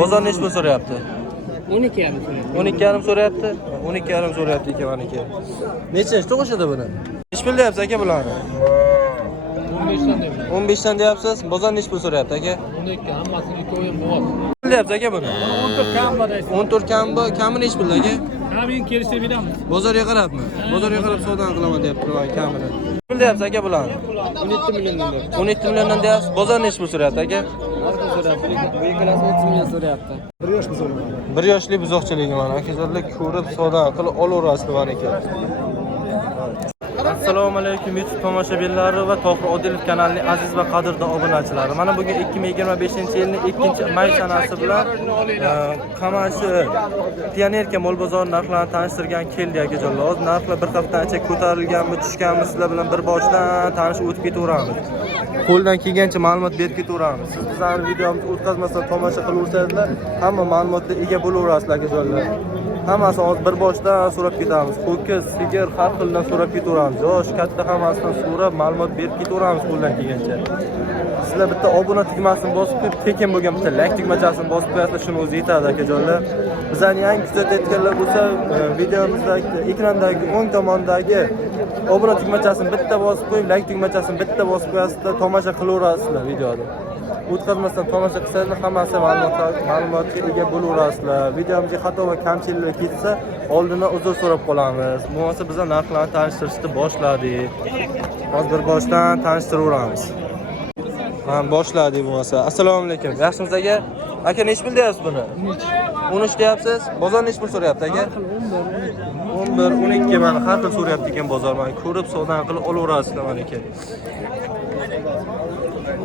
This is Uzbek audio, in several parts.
Bozor nechi pul so'rayapti? 12,5 so'rayapti. 12,5 so'rayapti. 12,5 so'rayapti ekan maniki. Nechinchi tug'ishidi buni? Nechi pul deyapsiz aka bularni? 15 dan deyman. 15 dan deyapsiz. Bozor nechi pul so'rayapti aka? 12 hammasini ikkovi bo'g'oz. Pul deyapsiz aka buni? 14 kam bor deysiz. 14 kami nechi pul aka? Kamin kelishib beramiz. Bozorga qarabmi? Bozorga qarab savdo qilaman deyapti man kamini. Pul deyapsiz aka bularni? 17 milliondan deyapti. 17 milliondan deyapsiz. Bozor nechi pul so'rayapti aka? Bu ikkalasi 30 million so'rayapti. 1 yoshli buzoqchiligi mana akazorlar ko'rib savdo qilib olaverasizlar maniki. Assalomu alaykum YouTube tomoshabinlari va Tohir Odilov kanalining aziz va qadrdon obunachilari. Mana bugun 2025-yilning 2-may sanasi bilan Qamashi Pionerka mol bozori narxlarini tanishtirgan keldi akajonlar. Hozir narxlar bir haftacha ko'tarilganmi, tushganmi sizlar bilan bir boshdan tanishib o'tib ketaveramiz. Qo'ldan kelgancha ma'lumot berib ketaveramiz. Siz bizning videomizni o'tkazmasdan tomosha qilaversanglar, hamma ma'lumotga ega bo'laverasizlar akajonlar. Hammasini hozir bir boshdan so'rab ketamiz. Ho'kiz, sigir har xildan so'rab ketaveramiz. Yosh, katta hammasidan so'rab ma'lumot berib ketaveramiz qo'ldan kelgancha. Sizlar bitta obuna tugmasini bosib qo'yib, tekin bo'lgan bitta like tugmachasini bosib qo'yasizlar, shuni o'zi yetadi akajonlar. Bizlarni yangi kuzatayotganlar bo'lsa, videomizdagi ekrandagi o'ng tomondagi obuna tugmachasini bitta bosib qo'yib, like tugmachasini bitta bosib qo'yasizlar, tomosha qilaverasizlar videoni. O'tkazmasdan tomosha qilsanglar hammasi ma'lumotga ega bo'laverasizlar. Videomizga xato va kamchiliklar ketsa, oldindan uzr so'rab qolamiz. Bo'lmasa bizlar narxlarni tanishtirishni boshladik. Hozir bir boshdan tanishtiraveramiz. Mana boshladik bo'lmasa. Assalomu alaykum. Yaxshimisiz aka? Aka nechi pul deyapsiz buni? 13 deyapsiz. Bozor nechi pul so'rayapti aka? 11, 12 mana har xil so'rayapti ekan bozor. Mana ko'rib savdo qilib olaverasizlar mana aka.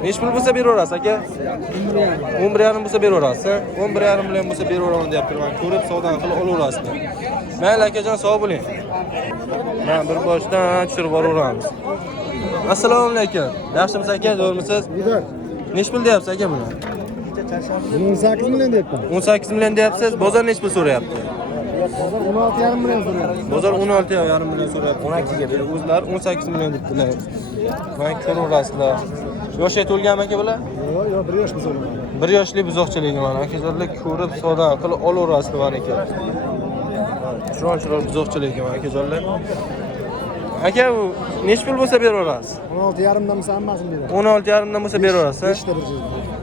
Nechi pul bo'lsa beraverasiz aka? 11,5 bo'lsa beraverasiz. 11,5 million bo'lsa beraveraman deyaptiman. Ko'rib savdo qilib olaverasizlar. Mayli akajon, sog' bo'ling. Men bir boshdan tushirib boraveramiz. Assalomu alaykum. Yaxshimisiz aka, zo'rmisiz? Nechi pul deyapsiz aka buni? 18 million deyapman. 18 million deyapsiz. Bozor nechi pul so'rayapti? Bozor 16,5 million so'rayapti. Bozor 16,5 million so'rayapti. 12 ga berib, o'zlari 18 million debdilar. Men ko'raverasizlar. Yoshi to'lganmi aka bular? Yo'q, 1 yosh buzoq. 1 yoshli buzoqchiligi mana akazorlar ko'rib savdo qilib olaverasizlar mana aka. Chiroyli buzoqchiligi mana akazorlar. Aka u nechi pul bo'lsa beraverasiz? 16,5 dan bo'lsa hammasini beraman. 16,5 dan bo'lsa beraverasiz. 5 ta bir joyga.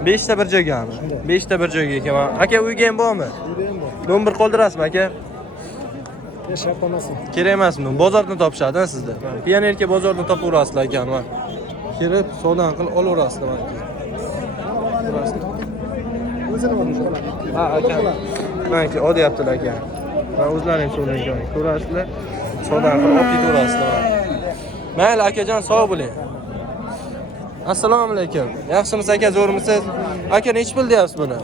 5 ta bir joygami? 5 ta bir joyga ekan. Aka uyga ham bormi? Uyda ham bor. Nomer qoldirasizmi aka? Shart emasmi? Kerak emasmi? Bozordan topishadi sizda. Pionerka bozordan topaverasizlar ekan va kirib savdo qilib olaverasizlar mana aka. O'zini olamiz. Ha aka. Mana odyaptilar aka. Men o'zlaring so'rayman. Ko'rasizlar. Savdo qilib olib ketaverasizlar. Mayli akajon, sog' bo'ling. Assalomu alaykum. Yaxshimisiz aka, zo'rmisiz? Aka nechi pul deyapsiz buni?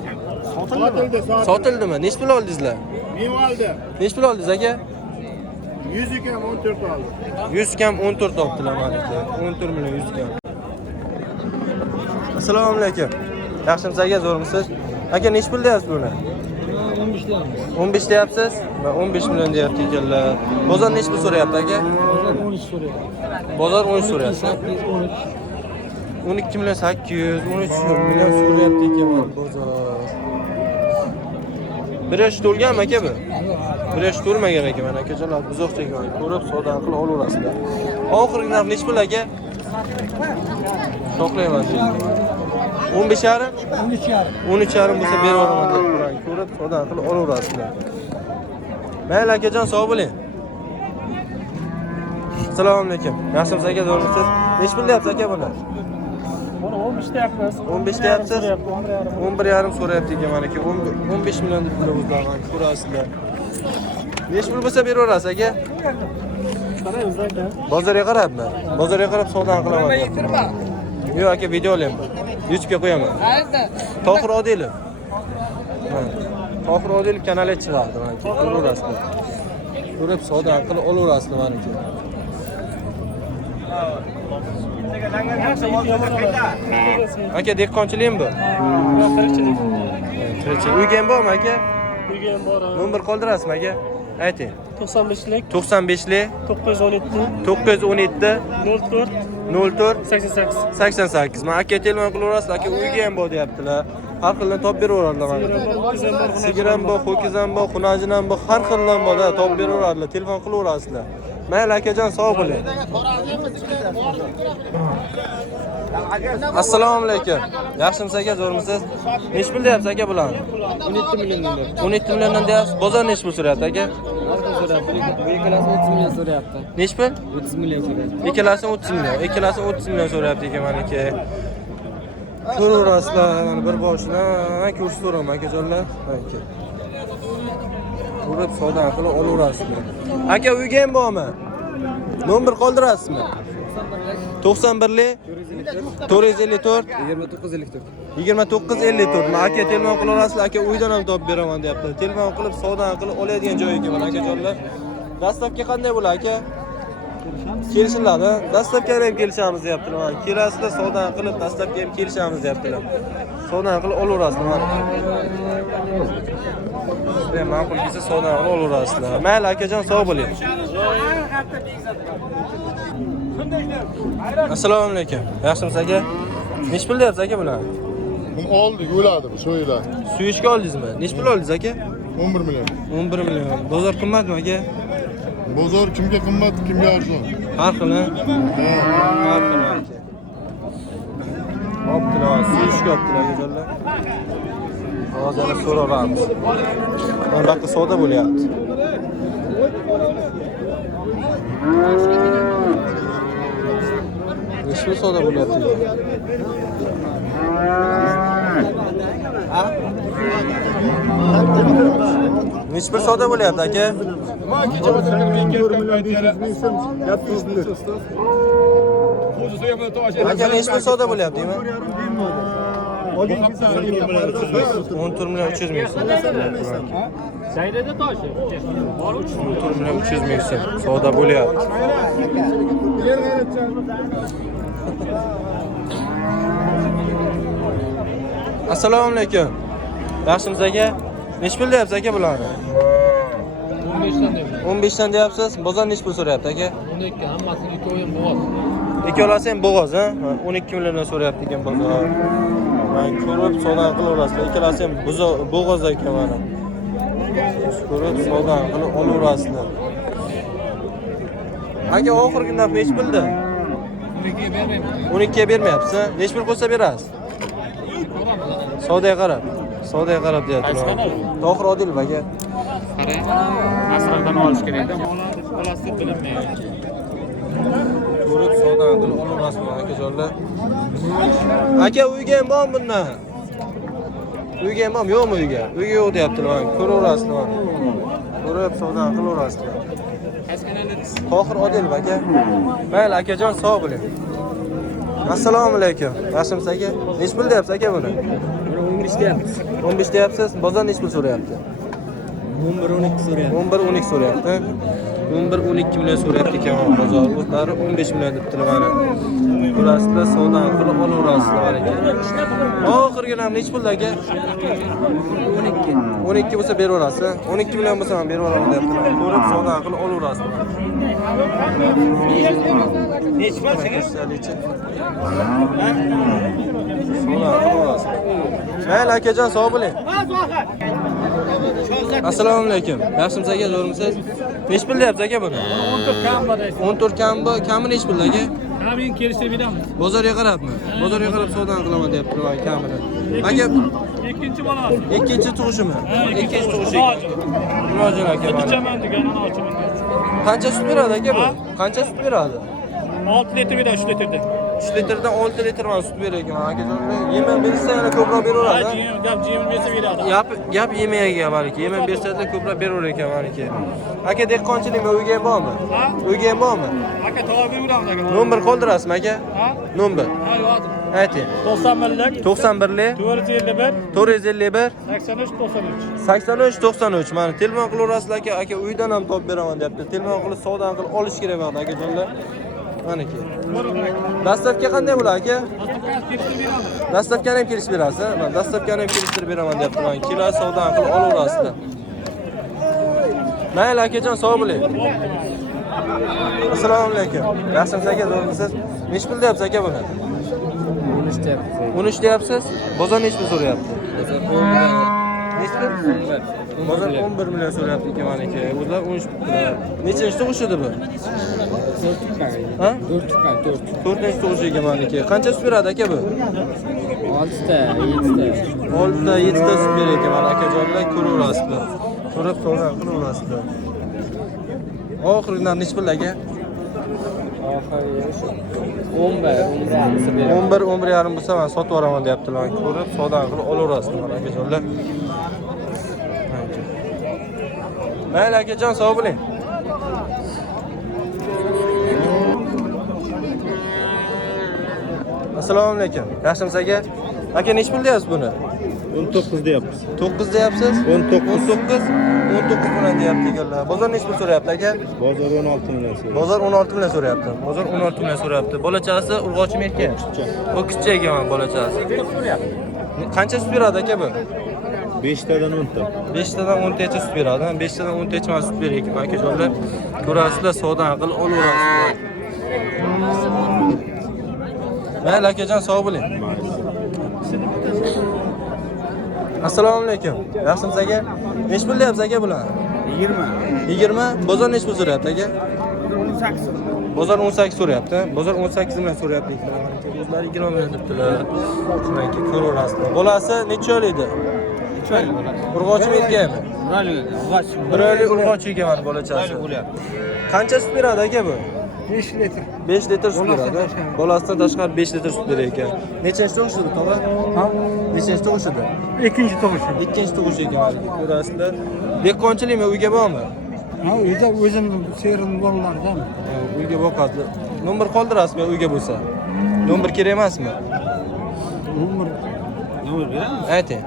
Sotildimi? Nechi pul oldingizlar? Men oldim. Nechi pul oldingiz aka? 100 kam 14 oldim. 100 kam 14 olibdilar mana aka. 14 million 100 kam. Assalomu alaykum. Yaxshimisiz aka, zo'rmisiz? Aka nechi pul deyapsiz buni? 15 deyapmiz. 15 deyapsiz va 15 million deyapti ekanlar. Bozor nechi pul so'rayapti aka? Bozor 13 so'rayapti. Bozor 13 so'rayapti. 12 million 800, 13 million so'rayapti ekan bozor. 1 yosh to'lganmi aka bu? 1 yosh to'lmagan ekan mana akajonlar, buzoqchaga ko'rib savdo qilib olaverasizlar. Oxirgi narx nechi pul aka? To'qlayman deydi. 15,5? 13,5 bo'lsa beraveraman deb turgan. Ko'rib savdo qilib olaverasizlar. Mayli akajon, sog' bo'ling. Assalomu alaykum. Yaxshimisiz aka, zo'rmisiz? Nechi pul deyapsiz aka buni? Buni 15 deyapmiz. 15 deyapsiz? 11,5 so'rayapti ekan mana aka. 15 million deb o'zlari mana ko'rasizlar. Nechi pul bo'lsa beraverasiz aka? Qaraymiz aka. Bozorga qarabmi? Bozorga qarab savdo qilaman. Yo'q aka, video olayman. YouTube'ga qo'yaman. Tohir Odilov. Tohir Odilov kanaliga chiqadi mana aka. Ko'raverasizlar. Ko'rib savdo qilib olaverasizlar mana aka. Aka dehqonchilikmi bu? Tirikchilik. Tirikchilik. Uyga ham bormi aka? Uyga ham bor. Nomer qoldirasizmi aka? Ayting. 95lik 95lik 917 917 04 04 88. 88. Men aka telefon qilaverasiz, aka uyga ham bor deyaptilar. har xildan topib beraveradilar mana. Sigir ham bor, ho'kiz ham bor, xunajin ham bor, har xildan bor-da, topib beraveradilar. Telefon qilaverasizlar. Mayli akajon, sog' bo'ling. Assalomu alaykum. Yaxshimisiz aka, zo'rmisiz? Nech pul deyapsiz aka bularni? 17 milliondan. 17 milliondan deyapsiz. Bozor nech pul so'rayapti aka? Bu ikkalasi 30 million so'rayapti. Nech pul? 30 million so'rayapti. Ikkalasi 30 million. Ikkalasi 30 million so'rayapti ekan meniki. Ko'raverasizlar, mana bir boshidan ko'rsataveraman akajonlar. Aka. Ko'rib savdo qilib olaverasizlar. Aka uyga ham bormi? Nomer qoldirasizmi? 91lik 454 2954. 2954. Men aka telefon qilaverasizlar, aka uydan ham topib beraman deyapti. Telefon qilib savdo qilib oladigan joyiga mana akajonlar. Dastlabki qanday bo'ladi aka? Kelishiladi. Dastlabki ham kelishamiz deyaptilar. Kelasizlar savdo qilib dastlabki ham kelishamiz deyaptilar. Savdo qilib olaverasizlar mana. Sizlar ma'qul kelsa savdo qilib olaverasizlar. Mayli akajon, sog' bo'ling. Assalomu alaykum. Yaxshimisiz aka? Nech pul deyapsiz aka bular? Buni oldik, o'ladi bu so'ylar. Suyishga oldingizmi? Nech pul oldingiz aka? 11 million. 11 million. Bozor qimmatmi aka? Bozor kimga qimmat, kimga arzon? Har xil, har xil aka. Optilar, suyishga optilar go'zallar. Hozir so'rayapmiz. Mana bu savdo bo'lyapti. Nech pul savdo bo'lyapti? Nech pul savdo bo'lyapti aka? Aka nech pul savdo bo'lyapti deyman? 14 million 300 ming so'm. Sayrada toshi. Bor 14 million 300 ming so'm savdo bo'lyapti. Assalomu alaykum. Yaxshimisiz aka? Nech pul deyapsiz aka bularni? 15 dan deyman. 15 dan deyapsiz. Bozor nech pul so'rayapti aka? 12 hammasini ikkovi ham bo'g'oz. Ikkalasi ham bo'g'oz, ha? 12 milliondan so'rayapti ekan bozor. Men ko'rib savdo qilaverasizlar. Ikkalasi ham bo'g'oz ekan mana. Ko'rib savdo qilib olaverasizlar. Aka oxirgi narx nech pulda? 12 ga bermayman. 12 ga bermayapsiz. Nech pul qo'ysa berasiz? Savdoga qarab. Savdoga qarab deyaptilar. Tohir Odilov aka. Qarang. Asrordan olish kerak. Bolasi bilinmaydi. Ko'rib savdo qilib olaverasizlar akajonlar. Aka uyga ham bormi bundan? Uyga ham bormi, yo'qmi uyga? Uyga yo'q deyaptilar. Ko'raverasizlar. Ko'rib savdo qilaverasizlar. Qaysi kanalda? Tohir Odilov aka. Mayli akajon, sog' bo'ling. Assalomu alaykum. Yaxshimisiz aka? Nech pul deyapsiz aka buni? 15 deyapmiz. 15 deyapsiz. Bozor nech pul so'rayapti? 11-12 so'rayapti. 11-12 so'rayapti. 11-12 million so'rayapti ekan bozor. O'zlari 15 million debdilar mana. Bularsizlar savdo qilib olaverasizlar aka. Oxirgi ham nech pul aka? 12. 12 bo'lsa beraverasiz. 12 million bo'lsa ham beraveraman deyaptilar. Ko'rib savdo qilib olaverasizlar. Nech pul sizga? Mayli akajon, sog' bo'ling. Assalomu alaykum. Yaxshimisiz aka, zo'rmisiz? Nech pul deyapsiz aka buni? 14 kam bor deysiz. 14 kami nech pul aka? Kamini kelishib beramiz. Bozorga qarabmi? Bozorga qarab savdo qilaman deyaptilar kamini. Aka Ikkinchi bolasi. ikkinchi tug'ishimi? Ikkinchi tug'ishi. Murojaat aka. Ichaman deganini ochaman. Qancha sut beradi aka bu? Qancha sut beradi? 6 litr beradi 3 litrda. 3 litrdan 6 litr mana sut berar ekan akajonlar. Yem bersa yana ko'proq beraveradi. Jim bersa beradi. Gap yemayga balki. Yem bersa-da ko'proq beraver ekan meniki. Aka dehqonchilikmi uyga ham bormi? Uyga ham bormi? Aka to'g'ri beramiz aka. Nomer qoldirasizmi aka? Ha? Nomer. Ha, yo'q. Ayting. 91lik 91lik 451 451 83 93. 83 93. Mana telefon qilaverasizlar aka. Aka uydan ham topib beraman deyapti. Telefon qilib savdo qilib olish kerak bo'ldi akajonlar. Maniki. Dastlabki qanday bo'ladi aka? Dastlabkani ham kelishib berasiz. Men dastlabkani ham kelishtirib beraman deyapti. Men kilo savdo qilib olaverasizlar. Mayli akajon, sog' bo'ling. Assalomu alaykum. Yaxshimisiz aka, zo'rmisiz? Nech pul deyapsiz aka buni? 13 deyapmiz. 13 deyapsiz. Bozor nech pul so'rayapti? Bozor 11 million so'rayapti ekan mana aka. O'zlar 13 bitdilar. Nechanchi tug'ishidi bu? Ha? 4 tuqqan, 4. 4-chi tug'ish ekan mana aka. Qancha sut beradi aka bu? 6ta, 7ta. 6ta, 7ta sut berar ekan mana akajonlar, ko'raverasizlar. Ko'rib to'g'ri qilaverasizlar. Oxiridan nech pul aka? Oxiri 11 11.5 bo'lsa men sotib yuboraman deyaptilar. Ko'rib, savdo qilib olaverasizlar mana akajonlar. Mayli akajon, sog' bo'ling. Assalomu alaykum. Yaxshimisiz aka? Aka nech pul deyapsiz buni? 19 deyapmiz. 9 deyapsiz? 19 million deyapti ekanlar. Bozor nech pul so'rayapti aka? Bozor 16 million so'rayapti. Bozor 16 million so'rayapti. Bozor 16 million so'rayapti. Bolachasi urg'ochimi erkak? O'qishchi ekan bolachasi. Qancha sut beradi aka bu? 5 tadan 10 ta. 5 tadan 10 tacha sut beradi. 5 tadan 10 tacha sut berar ekan akajonlar. Ko'rasizlar, savdo qilib olaverasizlar. Mayli akajon, sog' bo'ling. Assalomu alaykum. Yaxshimisiz aka? Nech pul deyapsiz aka bular? 20. 20? Bozor nech pul so'rayapti aka? 18. Bozor 18 so'rayapti. Bozor 18 million so'rayapti. O'zlari 20 million debdilar. Shundan keyin ko'raverasizlar. Bolasi necha oylikda? 3 oylik bo'ladi. Urg'ochimi erkakmi? 1 oylik. Bir oylik urg'och ekan mana bolachasi. Qancha sut beradi aka bu? 5 litr. 5 litr sut beradi. Bolasidan tashqari 5 litr sut berar ekan. Nechanchi tug'ishdi tog'a? Ha? Nechanchi tug'ishdi? Ikkinchi tug'ish. Ikkinchi tug'ish ekan. Ko'rasizlar. Dehqonchilikmi, uyga bormi? Ha, uyda o'zim serim bolalardan. Uyga boqadi. Nomer qoldirasizmi uyga bo'lsa? Nomer kerak emasmi? Nomer beramiz. Ayting.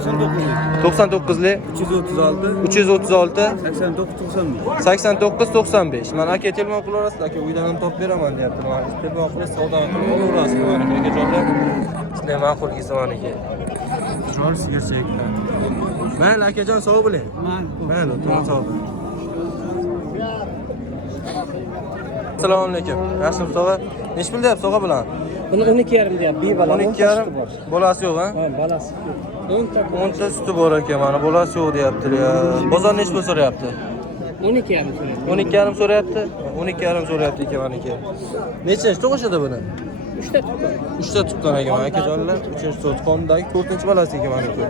99 99lik 336 336 89 95. 89 95. Mana aka telefon qilaverasiz, aka uydan ham topib beraman deyapti. Mana telefon qilib savdo qilib olaverasiz mana akajonlar. Sizlar ma'qul kelsa mana aka. Chiroyli sigircha ekan. Mayli akajon, sog' bo'ling. Mayli, to'g'ri sog' bo'ling. Assalomu alaykum. Yaxshimisiz tog'a? Nech pul deyapsiz tog'a bilan? Buni 12,5 deyapti. Bir bola. 12,5 bolasi yo'q, ha? Ha, bolasi. 10 ta suti bor ekan, mana bolasi yo'q deyaptilar. Bozor nech pul so'rayapti? 12,5 so'rayapti. 12,5 so'rayapti. 12,5 so'rayapti ekan mana aka. Nechanchi tug'ishadi buni? 3 ta tuqqan. 3 ta tuqqan ekan mana akajonlar. 3-chi tuqqandagi 4-chi bolasi ekan mana aka.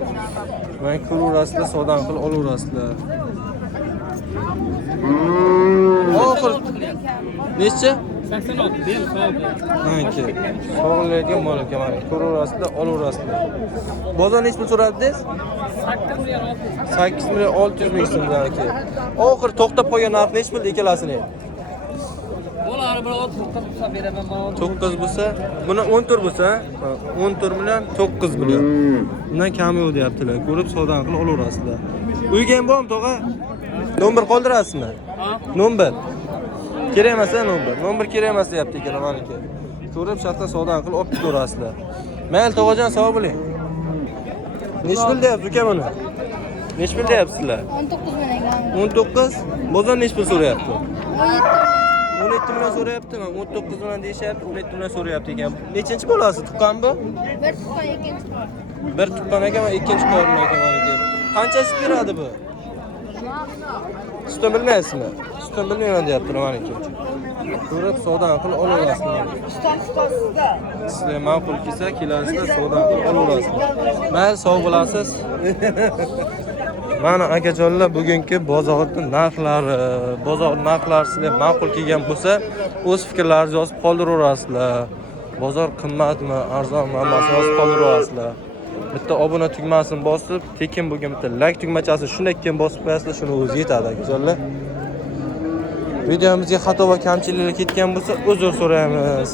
Mana ko'raverasizlar, savdo qilib olaverasizlar. Oxir necha? 86 deyam savdo. Aka. Sog'laydigan mol ekan mana. Ko'raverasizlar, olaverasizlar. Bozor nech pul so'radingiz? 8 million 600 ming so'mdan aka. Oxir to'xtab qolgan narx nech pul ikkalasini? Ular bir 30 qilsa beraman mana. 9 bo'lsa, buni 14 bo'lsa, 14 million 9 million. Bundan kam yo'q deyaptilar. Ko'rib savdo qilib olaverasizlar. Uyga ham bormi tog'a? Nomer qoldirasizmi? Ha? Nomer. Kerak emas, nomer. Nomer kerak emas deyapti ekan mana aka. Ko'rib shartdan savdo qilib olib ketaverasizlar. Mayli tog'ajon, sog' bo'ling. Nech pul deyapsiz uka buni? Nech pul deyapsizlar? 19 million. 19. Bozor nech pul so'rayapti? 17 17 million so'rayapti, men 19 million deyishyapti, 17 million so'rayapti ekan. Nechanchi bolasi tuqqan bu? bir tuqqan ikkinchi bor. Bir tuqqan ekan, men ikkinchi qo'rim ekan mana aka. Qancha sut beradi bu? Sutni bilmaysizmi? Sutni bilmayman deyaptilar mana aka. Ko'rib savdo qilib olaverasizlar. Sizlar ma'qul kelsa, kelasizlar, savdo qilib olaverasizlar. Mayli, sog' bo'lasiz. Mana akajonlar, bugungi bozorning narxlari, bozor narxlari sizlarga ma'qul kelgan bo'lsa, o'z fikrlaringizni yozib qoldiraverasizlar. Bozor qimmatmi, arzonmi, hammasini yozib qoldiraverasizlar. Bitta obuna tugmasini bosib, tekin bo'lgan bitta like tugmachasini shunday keyin bosib qo'yasizlar, shuni o'zi yetadi akajonlar. Videomizga xato va kamchiliklar ketgan bo'lsa, uzr so'raymiz.